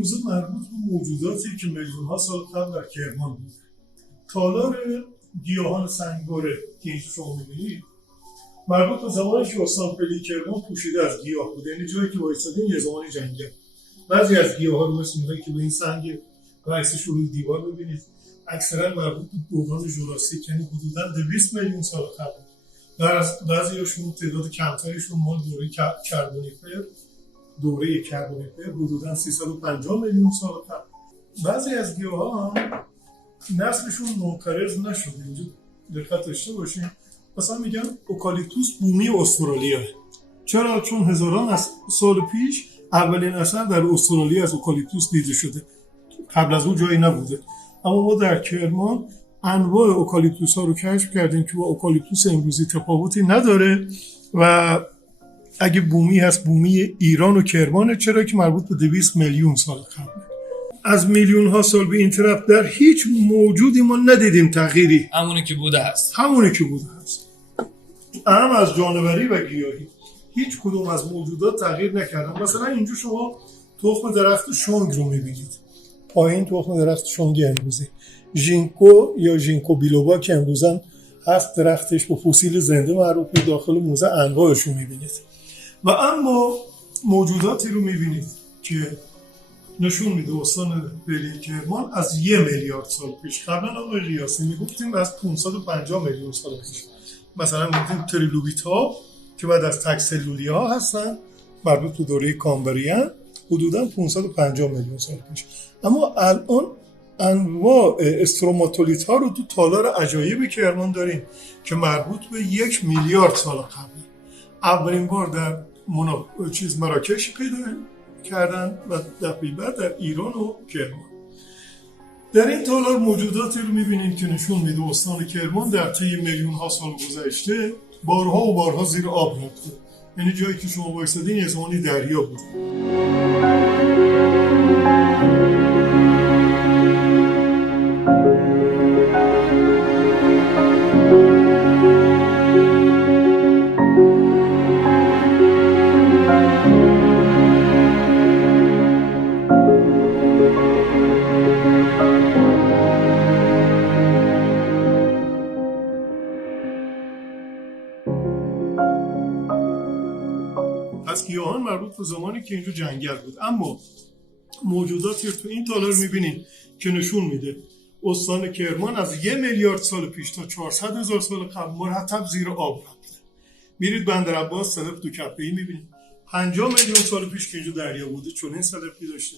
موزه مربوط به موجوداتی که میلیون ها سال قبل در کرمان بود. تالار گیاهان سنگباره که اینجا شما می‌بینید مربوط به زمانی که استان پلی کرمان پوشیده از گیاه بود، یعنی جایی که وایسادیم یه زمانی جنگل. بعضی از گیاها رو مثل اینایی که به این سنگ عکسش روی دیوار می‌بینید اکثرا مربوط به دوران ژوراسیک، یعنی حدوداً 200 میلیون سال قبل. بعضی‌هاشون تعداد کمتریشون مال دوره کربونیفر حدوداً 350 میلیون سال قبل. بعضی از گیاها هم نسلشون منقرض نشده. اینجا دقت داشته باشین، مثلا میگن اوکالیپتوس بومی استرالیا. چرا؟ چون هزاران سال پیش اولین اثر در استرالیا از اوکالیپتوس دیده شده، قبل از اون جایی نبوده. اما ما در کرمان انواع اوکالیپتوس ها رو کشف کردیم که با اوکالیپتوس امروزی تفاوتی نداره و اگه بومی هست بومی ایران و کرمانه، چرا که مربوط به 200 میلیون سال قبل. از میلیون ها سال به این طرف در هیچ موجودی ما ندیدیم تغییری، همونی که بوده هست. هم از جانوری و گیاهی هیچ کدوم از موجودات تغییر نکردن. مثلا اینجا شما تخم درخت شونگ رو میبینید، پایین تخم درخت شونگ امروزی ژینکو یا ژینکو بیلوبا که امروزن هست، درختش با فسیل زنده معروف به داخل موزه انواعش رو میبینید. و اما موجوداتی رو میبینید که نشون میده استان پلی کرمان از 1 میلیارد سال پیش. قبلا آقای ریاسی میگفتیم از 550 میلیون سال پیش. مثلا میگفتیم تریلوبیت ها که بعد از تکسلولی ها هستن، مربوط به دوره کامبریان، حدودا 550 میلیون سال پیش. اما الان انواع استروماتولیت ها رو تو تالار عجایب کرمان داریم که مربوط به 1 میلیارد سال قبل. اولین بار در مراکش پیدا کردن و دفعه بعد در ایران و کرمان. در این تالار موجوداتی رو میبینیم که نشون میده استان کرمان در طی میلیون ها سال گذشته بارها و بارها زیر آب رفته. یعنی جایی که شما وایسادین یه زمانی دریا بود. از گیاهان مربوط به زمانی که اینجا جنگل بود. اما موجوداتی رو تو این تالار میبینید که نشون میده استان کرمان از 1 میلیارد سال پیش تا 400,000 سال قبل مرتب زیر آب رفته. میرید بندر عباس صدف دو کفه‌ای میبینید 50 میلیون سال پیش که اینجا دریا بوده چون این صدفی داشته.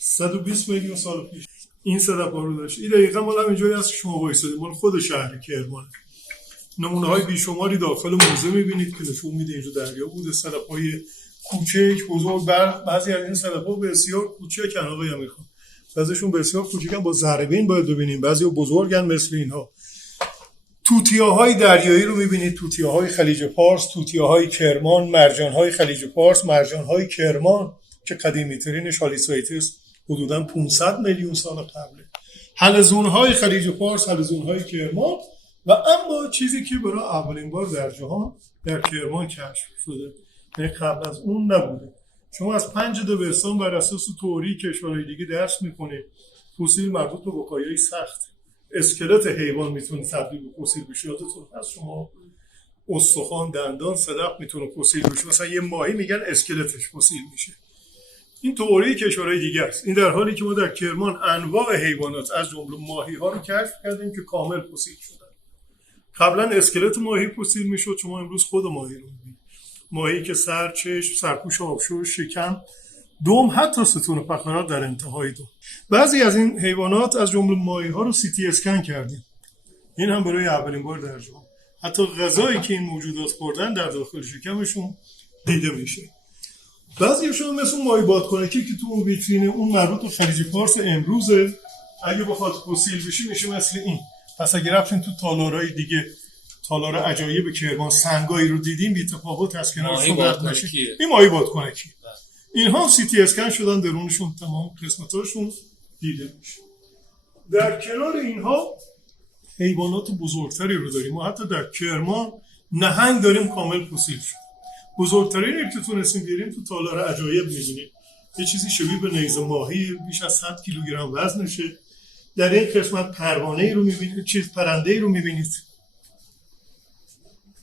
120 میلیون سال پیش این صدف ها رو داشته. این دقیقا مال همین جایی هست که شما وایسادید، مال خود شهر کرمان. نمونه های بیشماری داخل موزه میبینید که نشون میده اینجا دریا بوده. صدف های کوچک بزرگ، بعضی از این صدف ها بسیار کوچکن آقای امیرخان، بعضیشون بسیار کوچکن با ذره باید ببینیم، بعضی بزرگن مثل اینها. توتیاهای دریایی رو میبینید، توتیاهای خلیج فارس، توتیاهای کرمان، مرجانهای خلیج فارس، مرجانهای کرمان که قدیمی ترینش هالیسایتس حدوداً 500 میلیون سال قبله. حلزونهای خلیج فارس، حلزونهای کرمان. و اما چیزی که برای اولین بار در جهان در کرمان کشف شده، یعنی قبل از اون نبوده. شما از 5 دبستان بر اساس تئوری کشورهای دیگه درس میکنید فسیل مربوط به بقایای سخت اسکلت حیوان میتونه تبدیل به فسیل بشه. یادتون هست شما استخوان، دندان، صدف میتونه فسیل بشه. مثلا یه ماهی میگن اسکلتش فسیل میشه. این تئوری کشورهای دیگه است. این در حالی که ما در کرمان انواع حیوانات از جمله ماهی ها رو کشف کردیم که کامل فسیل شدن. قبلا اسکلت ماهی فسیل میشد، شما امروز خود ماهی رو میبینید. ماهی که سر، چشم، سرپوش آبشور، شکم، دم، حتی ستون فقرات در انتهای دم. بعضی از این حیوانات از جمله ماهی ها رو سی تی اسکن کردیم. این هم برای اولین بار در جهان. حتی غذایی که این موجودات خوردن در داخل شکمشون دیده میشه. بعضیشون مثل ماهی بادکنکی که تو اون ویترین اون مربوط به خلیج فارس امروزه، اگه بخواد فسیل بشه میشه مثل این. پس اگه رفتیم تو تالارهای دیگه، تالار عجایب کرمان، سنگایی رو دیدیم بی تفاوت از کنارشون رد نشه. این ماهی بادکنکی. اینها سی تی اسکن شدن، درونشون تمام قسمتاشون دیده میشه. در کنار اینها حیوانات بزرگتری رو داریم. ما حتی در کرمان نهنگ داریم کامل فسیل شد. بزرگترین که تونستیم بیاریم تو تالار عجایب می‌بینیم. یه چیزی شبیه به نیزه ماهی، بیش از 100 کیلوگرم وزنشه. در این قسمت پروانه ای رو میبینید، پرنده ای رو میبینید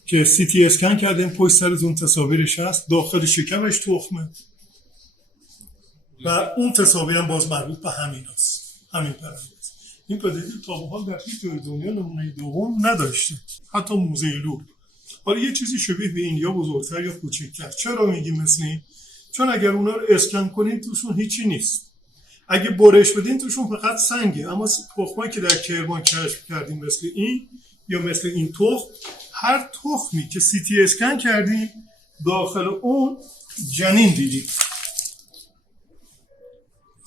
که سی تی اسکن کردیم، پشت سرتون تصاویرش هست، داخل شکمش تخمه و اون تصاویر هم باز مربوط به همین هست، همین پرنده است. این پدیده تا به حال در هیچ جای دنیا نمونه دوم نداشته، حتی موزه لوور. حالا یه چیزی شبیه به این یا بزرگتر یا کوچکتر. چرا میگیم مثل این؟ چون اگر اونا رو اسکن کنید توشون هیچی نیست، اگه برش بدین توشون فقط سنگه. اما تخمایی که در کرمان کشف کردیم مثل این یا مثل این تخم، هر تخمی که سی تی اسکن کردیم داخل اون جنین دیدیم.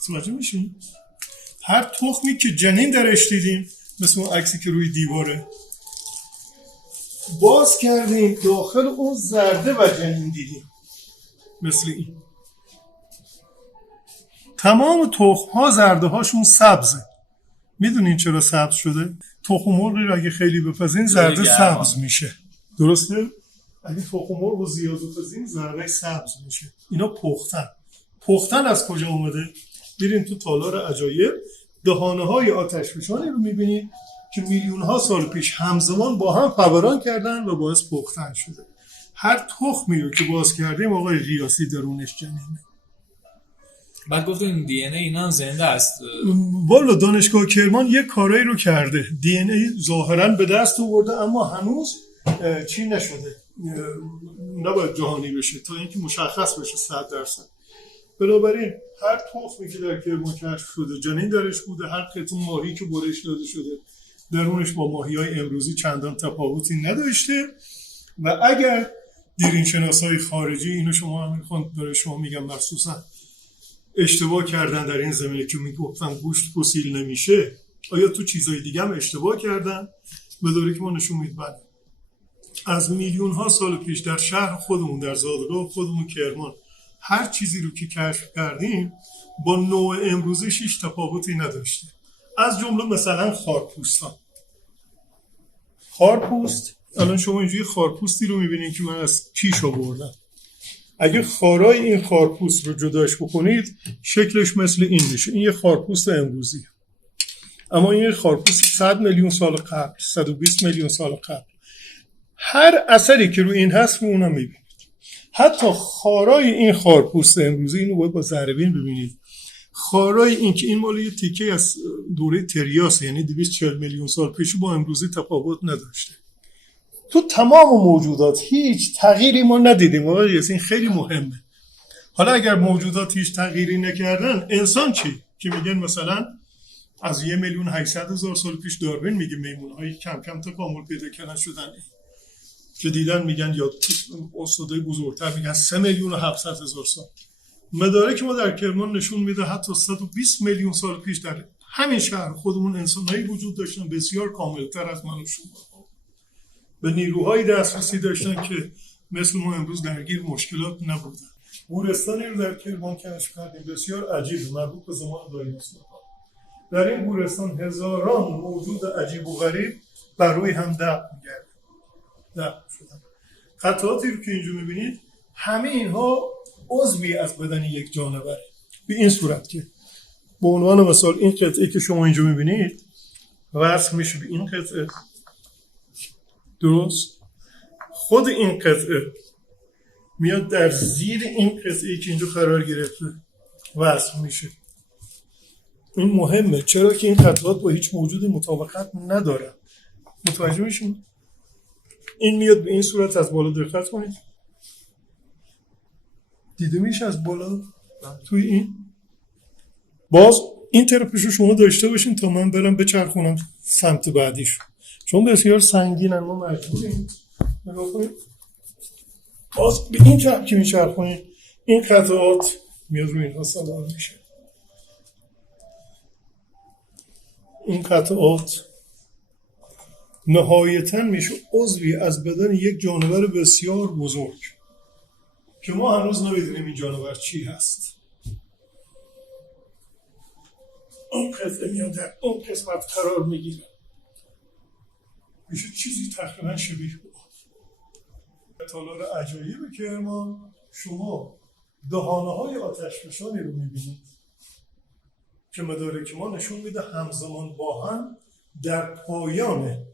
متوجه میشین؟ هر تخمی که جنین درش دیدیم، مثل اون عکسی که روی دیواره، باز کردیم داخل اون زرده و جنین دیدیم مثل این. تمام تخم ها زرده هاشون سبزه. میدونین چرا سبز شده؟ تخم مرغی رو اگه خیلی بپزین زرده سبز میشه، درسته؟ اگه تخم مرغ رو زیاد بپزین زرده سبز میشه. اینا پختن از کجا اومده؟ برین تو تالار عجایب، دهانه های آتشفشانی رو میبینید که میلیون ها سال پیش همزمان با هم فوران کردن و باعث پختن شده. هر تخمی رو که باز کردیم آقای قیاسی درونش جنینه. بعد گفتیم دی ان ای اینا زنده است. والا دانشگاه کرمان یک کارایی رو کرده، دی ان ای ظاهرا به دست آورده اما هنوز چی نشده، نباید جهانی بشه تا اینکه مشخص بشه 100%. بنابراین هر تخمی که در کرمان کشف شده جنین درش بوده. هر قطعه ماهی که برش داده شده درونش با ماهی‌های امروزی چندان تفاوتی نداشته. و اگر دیرین شناسای خارجی، اینو شما هم میخوان برای شما میگم مخصوصا، اشتباه کردن در این زمینه که میگفتن گوشت فسیل نمیشه، آیا تو چیزای دیگه هم اشتباه کردن؟ مدارک ما نشون میده بله. از میلیون ها سال پیش در شهر خودمون، در زادگاه خودمون کرمان، هر چیزی رو که کشف کردیم با نوع امروزیش هیچ تفاوتی نداشته. از جمله مثلا خارپوست. الان شما اینجوری خارپوستی رو میبینید که من از کیش آوردم. اگه خارای این خارپوست رو جداش بکنید شکلش مثل این میشه. این یه خارپوست امروزی، اما این خارپوست 100 میلیون سال قبل، 120 میلیون سال قبل. هر اثری که روی این هست رو اونم میبینید. حتی خارای این خارپوست امروزی، اینو باید با ذره‌بین ببینید، خارای این که این مال یه تیکه از دوره تریاس، یعنی 240 میلیون سال پیش، با امروزی تفاوت نداشته. تو تمام موجودات هیچ تغییری ما ندیدیم. این خیلی مهمه. حالا اگر موجودات هیچ تغییری نکردن، انسان چی؟ که میگن مثلا از 1,800,000 سال پیش داروین میگه میمون‌های کم کم تکامل پیدا کردن شدن. جدیدن میگن یا استادای بزرگتر میگن 3,700,000 سال. مدارک ما در کرمان نشون میده حتی 120 میلیون سال پیش در همین شهر خودمون انسان‌هایی وجود داشتن بسیار کاملتر از من و شما، به نیروهای دسترسی داشتن که مثل ما امروز درگیر مشکلات نبودن. گورستانی رو در کرمان کشف کردیم بسیار عجیب، مربوط به زمان دایناسورها. در این گورستان هزاران موجود عجیب و غریب بر روی هم دفن شدن. قطعاتی رو که اینجا میبینید همه اینها عضوی از بدن یک جانوره، به این صورت که به عنوان مثال این قطعه که شما اینجا میبینید وصل میشه به این قطعه، درست؟ خود این قطعه میاد در زیر این قطعه که اینجا قرار گرفته وصل میشه. این مهمه، چرا که این قطعات با هیچ موجودی مطابقت نداره. متوجه میشین؟ این میاد به این صورت، از بالا دقت کنید، دیده میشه از بالا توی این. باز این طرفشو شما داشته باشین تا من برم بچرخونم سمت بعدیشو، چون بسیار سنگینن، ما مجبوریم. نگاه کنید، باز به این طرف که میچرخونید این قطعات میاد روی اینها سوار میشه. این قطعات نهایتاً میشه عضوی از بدن یک جانور بسیار بزرگ که ما هنوز نمیدونیم این جانور چی هست. اون قطعه میاد در اون قسمت قرار میگیره، میشه چیزی تقریبا شبیه بود. تالار عجایب کرمان شما دهانه‌های آتشفشانی رو می‌بینید که مدارک ما نشون میده همزمان با هم در پایان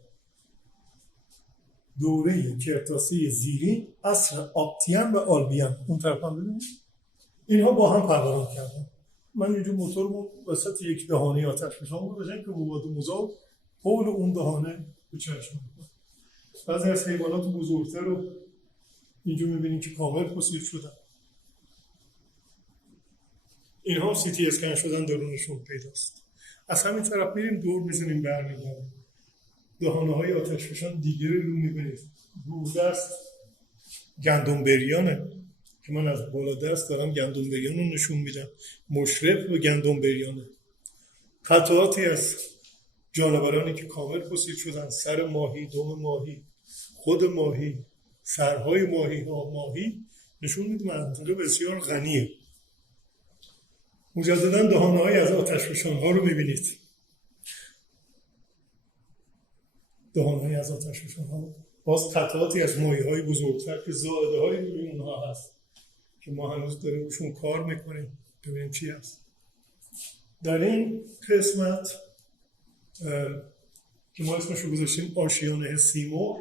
دوره کرتاسه زیرین عصر آپتین و آلبین اون طرف هم ببینید اینها با هم فوران کردن. من اینجا موتورمو وسط یک دهانه آتشفشان گذاشتم که مواد مذاب حول اون دهانه به چشم می‌خوره. بعضی از حیوانات بزرگتر رو اینجا می‌بینید که کامل فسیل شدن. اینها سی تی اسکن شدن درونشون پیداست. از همین طرف میریم دور میزنیم برمیگردیم. دهانه‌های آتشفشان دیگری رو می‌بینید. روزدست گندم بریانه که من از بالا دست دارم گندم بریان رو نشون میدم. مشرف به گندم بریانه. قطعاتی از جانورانی که کامل فسیل شدن، سر ماهی، دم ماهی، خود ماهی، سرهای ماهی ها ماهی نشون میده منطقه بسیار غنیه. مجددا دهانه‌های از آتشفشان ها رو میبینید. دهانه‌های از آتشفشان ها باز قطعاتی از ماهی‌های بزرگتر که زائده‌های روی اونها هست که ما هنوز داریم روشون کار میکنیم ببینیم چی هست. در این قسمت که ما اسمش رو گذاشتیم آشیانه سیمرغ،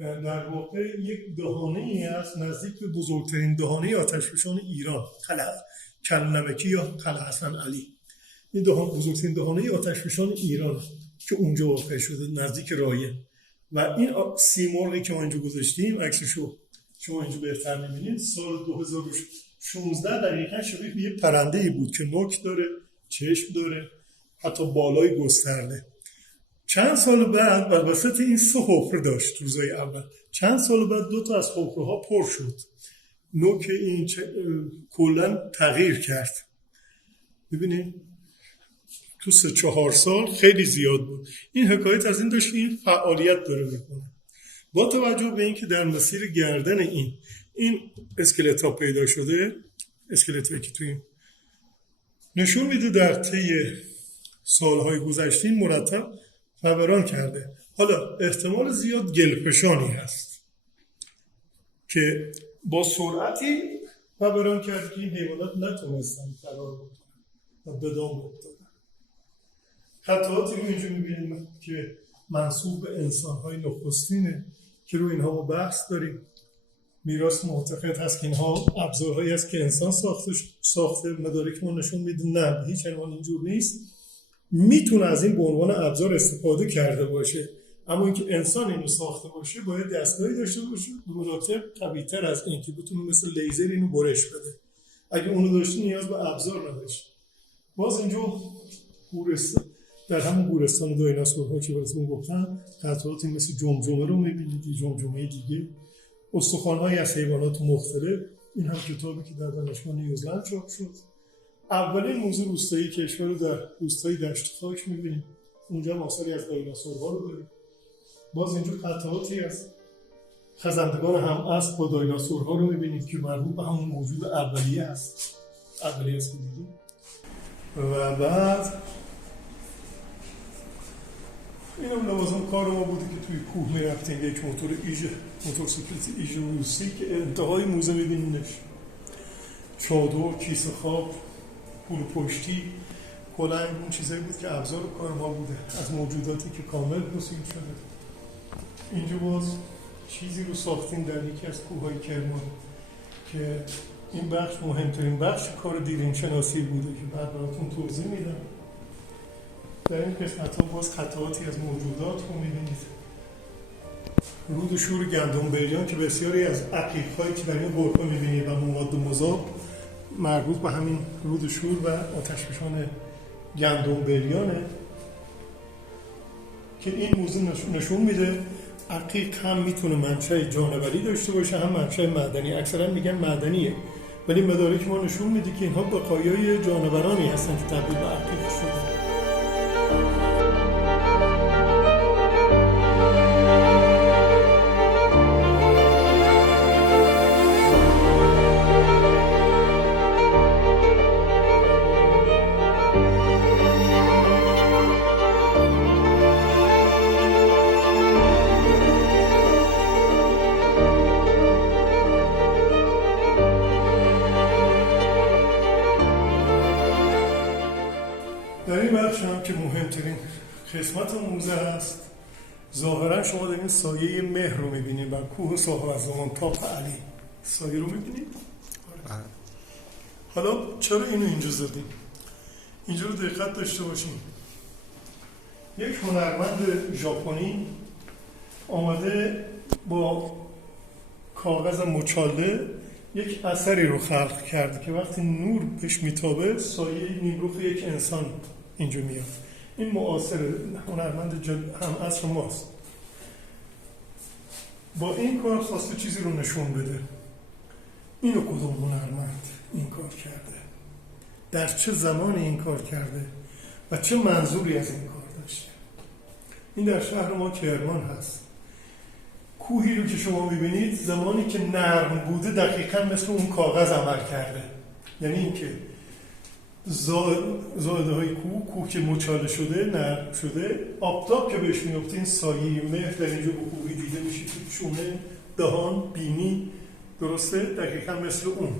در واقع یک دهانه‌ای هست نزدیک به بزرگترین دهانه آتشفشان ایران، کلنمکی یا قلعه حسن علی. این بزرگترین دهانه آتشفشان ایران که اونجا واقع شده نزدیک رایه. و این سیمرغی که ما اینجا گذاشتیم عکسشو شما اینجا بهتر می‌بینید، سال 2016 دقیقاً شبیه به یه پرنده‌ای بود که نوک داره، چشم داره، حتی بالای گسترده. چند سال بعد بر وسط این 3 حفره داشت روزای اول. چند سال بعد 2 تا از حفره‌ها پر شد. نوک این کلاً تغییر کرد. ببینید تو 3-4 سال خیلی زیاد بود. این حکایت از این داشت که این فعالیت داره میکنه. با توجه به اینکه در مسیر گردن این اسکلت ها پیدا شده، اسکلت هایی که توی نشون میده در طی سالهای گذشته مرتب فوران کرده. حالا احتمال زیاد گلفشانی هست که با سرعتی فوران کرده که این حیوانات نتونستن فرار بکنن و بدام افتادن. قطعاتی رو اینجا میبینیم که منسوب به انسان‌های نخستینه که رو اینها ما بحث داریم. میراث معتقد هست که اینها ابزارهایی هست که انسان ساخته. مدارک ما نشون میده نه، هیچ عنوان اینجور نیست. میتونه از این به عنوان ابزار استفاده کرده باشه، اما اینکه انسان اینو ساخته باشه باید دستگاهی داشته باشه به مراتب قوی‌تر از این که بتونه مثل لیزر اینو برش بده. اگه اونو داشته نیاز به ابزار نداشت. باز اینجا گورستان، در همون گورستان دایناسورها که براتون گفتم، قطعاتی مثل جمجمه رو میبینید، جمجمه دیگه، استخوان‌های از حیوانات مختلف. این هم کتابی که در دانشگاه نیوزلند چاپ شد. اولین موزه روستایی کشور رو در روستای دشت خاک میبینیم. اونجا آثاری از دایناسورها رو داریم. باز اینجا قطعاتی از خزندگان هم اسب با دایناسورها رو میبینید که مربوط به همون موجود اولیه است. اولیه است که دیدیم. و بعد اینم لوازم کار ما بوده که توی کوه میرفتیم. یک موتورسیکلت ایژه روسی که انتهای موزه میبینیمش. چادر، کیسه خواب، پول پشتی، کلنگ، اون چیزایی بود که ابزار کار ما بوده از موجوداتی که کامل فسیل شده. اینجا باز چیزی رو ساختیم در یکی از کوههای کرمان که این بخش مهمترین بخش کار دیرین شناسی بوده که بعد براتون توضیح میدم. در این قسمت ها باز قطعاتی از موجودات رو میبینید. رود و شور گندم بریان که بسیاری از عقیق‌هایی که در این غرفه میبینید و مواد مذاب مربوط به همین رود و شور و آتشفشان گندم بریانه که این موضوع نشون میده عقیق هم میتونه منشأ جانوری داشته باشه هم منشأ معدنی. اکثرا میگن معدنیه، ولی مدارک ما نشون میده که اینها بقایای جانورانی هستن که تبدیل به عقیق شده. بخش هم که مهمترین قسمت موزه هست، ظاهرا شما در این سایه مهر رو میبینید و کوه صاحب از زمان تاپ علی سایه رو میبینید. حالا چرا اینو اینجا زدیم؟ اینجا رو دقت داشته باشیم. یک هنرمند ژاپنی آمده با کاغذ مچاله یک اثری رو خلق کرده که وقتی نور بهش میتابه سایه نیمروخ یک انسان اینجا میاد. این معاصر هنرمند هم عصر ماست. با این کار خواسته چیزی رو نشون بده. اینو کدوم هنرمند این کار کرده؟ در چه زمانی این کار کرده؟ و چه منظوری از این کار داشته؟ این در شهر ما کرمان هست. کوهی رو که شما میبینید زمانی که نرم بوده دقیقا مثل اون کاغذ عمل کرده. یعنی اینکه زائده های کوه که مچاله شده، نرم شده، آفتاب که بهش میفته این سایه مهر در اینجا به خوبی دیده میشه که شونه، دهان، بینی درسته دقیقا مثل اون.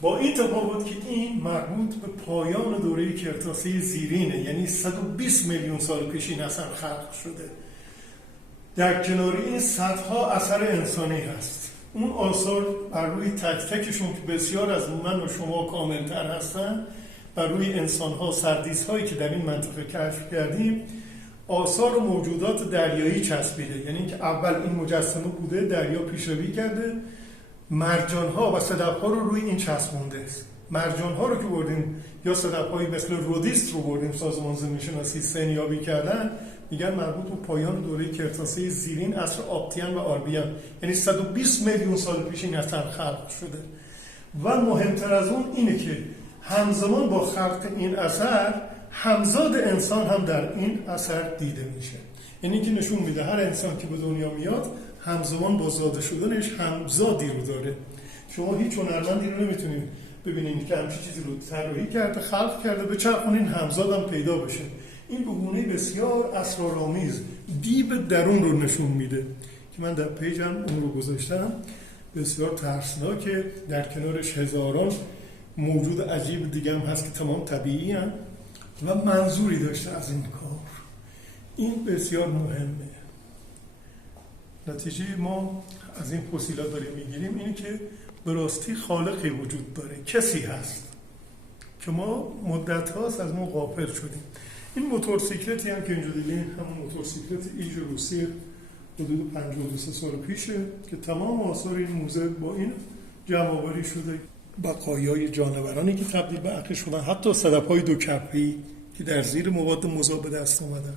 با این تفاوت که این مربوط به پایان دوره کرتاسه زیرینه، یعنی 120 میلیون سال پیش این اثر خلق شده. در کنار این صدها اثر انسانی هست. اون آثار بر روی تک تکشون که بسیار از من و شما کاملتر هستن، بر روی انسان‌ها، سردیس‌هایی که در این منطقه کشف کردیم، آثار و موجودات دریایی چسبیده. یعنی که اول این مجسمه بوده، دریا پیشروی کرده، مرجان‌ها و صدف‌ها رو روی این چسبونده است. مرجان‌ها رو که بردیم یا صدف‌هایی مثل رودیست رو بردیم سازمان زمین‌شناسی سنیابی کردن، میگن مربوط به پایان دوره کرتاسه زیرین عصر آپتین و آربیان، یعنی 120 میلیون سال پیش این اثر خلق شده. و مهمتر از اون اینه که همزمان با خلق این اثر همزاد انسان هم در این اثر دیده میشه. یعنی که نشون میده هر انسان که به دنیا میاد همزمان با زاده شدنش همزادی رو داره. شما هیچ هنرمندی رو نمیتونید ببینید که همچین چیزی رو طراحی کرده، خلق کرده، به چرخونین همزاد هم پیدا بشه. این به گونه بسیار اسرارآمیز دیو درون رو نشون میده که من در پیجم اون رو گذاشتم. بسیار ترسناکه، در کنارش هزاران موجود عجیب دیگه هم هست که تمام طبیعی هم و منظوری داشته از این کار. این بسیار مهمه. نتیجه ما از این فسیلات داریم میگیریم اینه که به راستی خالقی وجود داره، کسی هست که ما مدت هاست از ما غافل شدیم. این موتورسیکلتی هم که اینجا دیدین همون موتورسیکلت ایج روسی حدود 53 سال پیشه که تمام آثار این موزه با این جمع‌آوری شده. بقایای جانورانی که تبدیل به عقل شدن، حتی صدف‌های دو کفی که در زیر مواد مذاب به دست اومدن.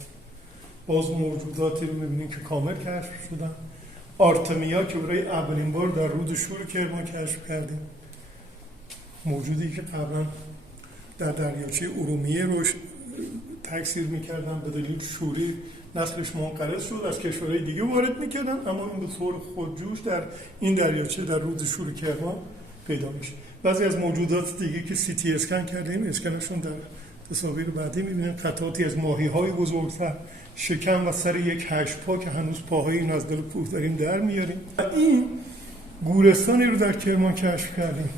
باز موجوداتی رو می‌بینید که کامل کشف شدن. آرتمیا که برای اولین بار در رود شور کرمان کشف کردیم. موجودی که قبلا در دریاچه ارومیه روش تکثیر میکردن، به دلیل شوری نسلش منقرض شد، از کشورهای دیگه وارد میکردن، اما این به طور خودجوش در این دریاچه در رود شور کرمان پیدا میشه. بعضی از موجودات دیگه که سی تی اسکن کردیم، اسکنشون در تصاویر بعدی میبینیم، قطعاتی از ماهی‌های بزرگتر، شکم و سر یک هشت‌پا که هنوز پاهای این از دل کوه داریم در میاریم. این گورستانی رو در کرمان کشف کردیم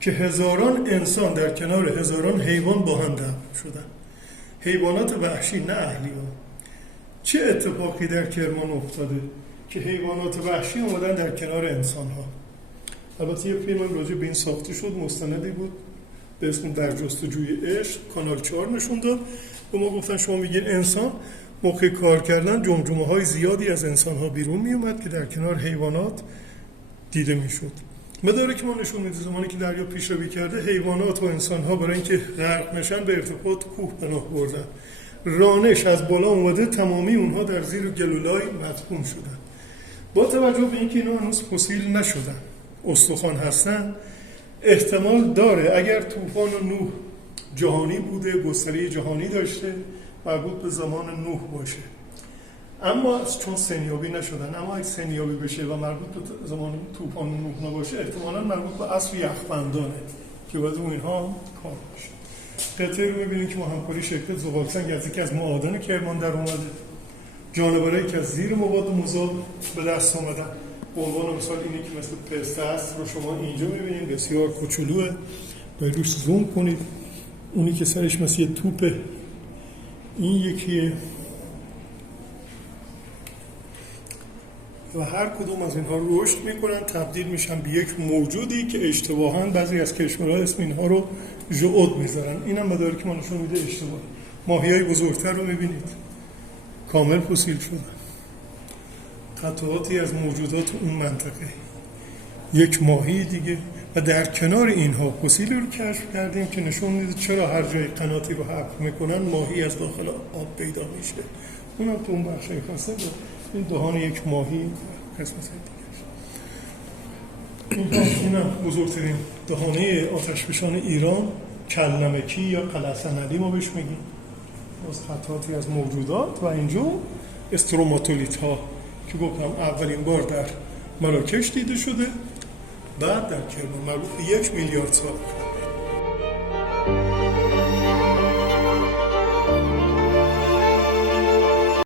که هزاران انسان در کنار هزاران حیوان با هم دفن شدن. حیوانات وحشی، نه اهلی ها. چه اتفاقی در کرمان افتاده که حیوانات وحشی اومدن در کنار انسان ها؟ البته یه فیلم راجع به این ساخته شد، مستندی بود به اسم در جستجوی عشق، کانال 4 نشون داد. به ما گفتن شما میگین انسان، موقع کار کردن جمجمه های زیادی از انسان ها بیرون می اومد که در کنار حیوانات دیده میشد. مداره که ما نشون میده زمانی که دریا پیشروی کرده، حیوانات و انسان ها برای اینکه غرق نشن به ارتفاع کوه پناه بردن. رانش از بالا اومده، تمامی اونها در زیر گلولای مدفون شدن. با توجه به اینکه اینا هنوز فسیل نشدن، استخوان هستن، احتمال داره اگر طوفان نوح جهانی بوده، گستره جهانی داشته، مربوط به زمان نوح باشه. اما چون سنیابی نشدن، اما اگه سنیابی بشه و مربوط به زمان طوفان نوح نباشه، احتمالاً مربوط به عصر یخبندانه که بعد اون اینها کار بشه. قطعه رو می‌بینید که ما همکاری شرکت زغالسنگ از یکی از معادن کرمان در اومده. جانورایی که از زیر مواد مذاب به دست اومدن، به عنوان مثال اینی که مثل پسته است رو شما اینجا می‌بینید، بسیار کوچولوئه. باید روش زوم کنید. اونی که سرش مثل یه توپ این یکیه و هر کدوم از اینها رشد میکنن، تبدیل میشن به یک موجودی که اشتباهاً بعضی از کشورها اسم اینها رو ژئود میذارن. اینم مدارک ما نشون میده اشتباه. ماهیای بزرگتر رو میبینید کامل فسیل شدن، قطعاتی از موجودات اون منطقه، یک ماهی دیگه. و در کنار اینها فسیلی رو کشف کردیم که نشون میده چرا هر جای قناتی رو حفر میکنن ماهی از داخل آب پیدا میشه. اونم تو اون بخش خاصه این دهان یک ماهی قسمت دیگه. اینم بزرگترین دهانه آتشفشان ایران، کلنمکی یا قلعه‌سنلی ما بهش میگیم، از قطعاتی از موجودات. و اینجا استروماتولیت ها که گفتم اولین بار در مراکش دیده شده، بعد در کرمان مربوط به 1 میلیارد سال